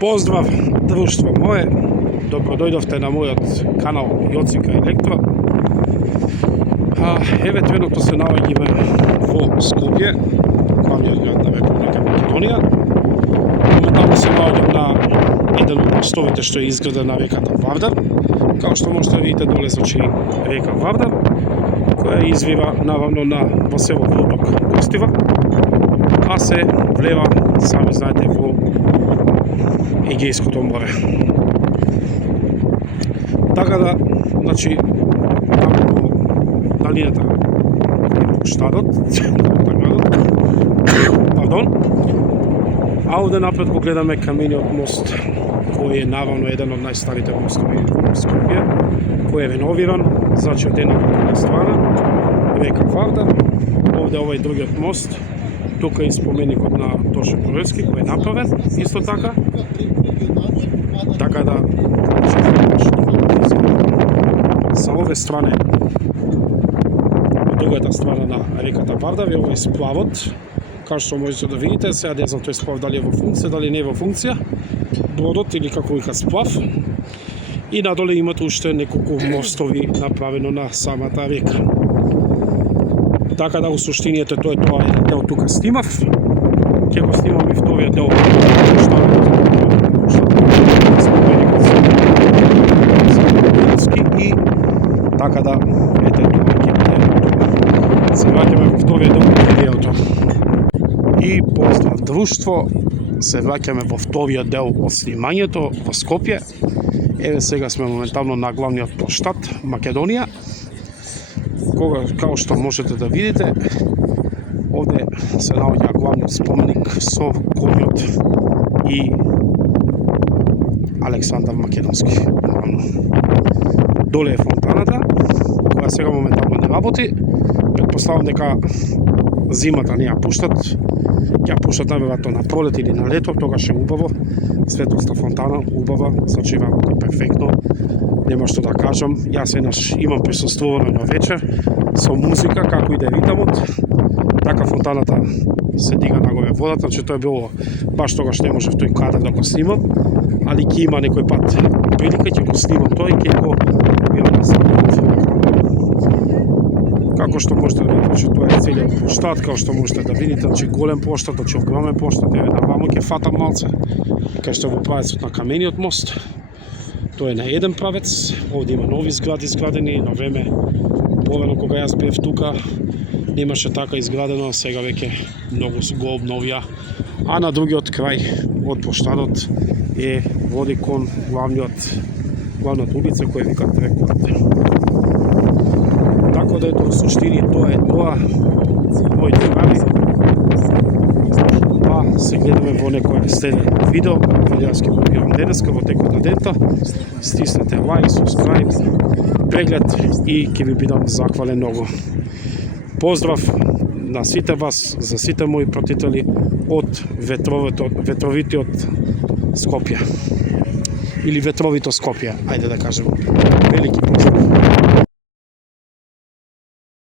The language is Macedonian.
Поздрав, друштво мое, добродојдовте на мојот канал Јоцика Електро. Еве тренутно се наоѓаме во Скопје, главниот град на Република Македонија. Моментално се наоѓам на еден од мостовите што е изграден на реката Вардар. Као што можете да видите доле зачи река Вардар, која извива навамно во село Проток Гостива, а се влева, сами знаете, во Егејското море. Така да, значи, далината е штадот, пардон, а овде напред го гледаме камениот мост, кој е навамно еден од најстарите мостови во Скопје, кој е реновиран, значи од едната страна, река Вардар, овде овој другиот мост, тука е споменикот на Тоше Поревски, кој е направен, исто така. Така да, за ове стране, од другата страна на реката Вардар е овој сплавот, како што можете да видите. Сега не знам тој сплав дали е во функција, дали не е во функција, бродот или како вика сплав. И надоле имате уште неколку мостови направено на самата река. Така да, у суштинијата тоа е тоа дел тука снимав. Ќе го снимам и вториот дел и така да, ете тоа ќе биде. Се враќаме во вториот дел на видеото. И поздрав друштво, се враќаме во вториот дел од снимањето во Скопје. Еве сега сме моментално на главниот плоштад Македонија. Кога, као што можете да видите, овде се наоѓа главниот споменик со конјот и Александар Македонски. Доле е фонтаната, која сега моментално не работи. Предпоставам дека зимата не ја пуштат, ќе пуштат наверојатно на пролет или на лето, тогаш е убаво. Светоста фонтана убава, значи работи перфектно. Нема што да кажам. Јас еднаш имам присуствувано вечер со музика, како и да ритамот. Така фонтаната се дига нагоре водата, значи тоа било баш тогаш не можев тој кадар да го снимам, али ќе има некој пат прилика, ќе го снимам тој и ќе го имам на самиот. Како што можете да видите, че тоа е целиот плоштад, како што можете да видите, значи голем плоштад, значи огромен плоштад, еве наваму ќе фатам малце, кај што во правецот на камениот мост. Тоа е на еден правец, овде има нови згради изградени, на време порано кога јас бев тука, немаше така изградено, сега веќе многу го обновија. А на другиот крај од плоштадот е води кон главната улица која вика Трекот. Така да ето суштини тоа е тоа, моите ради. А се гледаме во некој следен видео, јас ќе го објавам денеска во текот на дента. Стиснете лайк, субскрайб, преглед и ќе ви бидам захвален многу. Поздрав на сите вас, за сите мои пратители од ветровитиот Скопје. Или ветровито Скопје, ајде да кажем. Велики поздрав.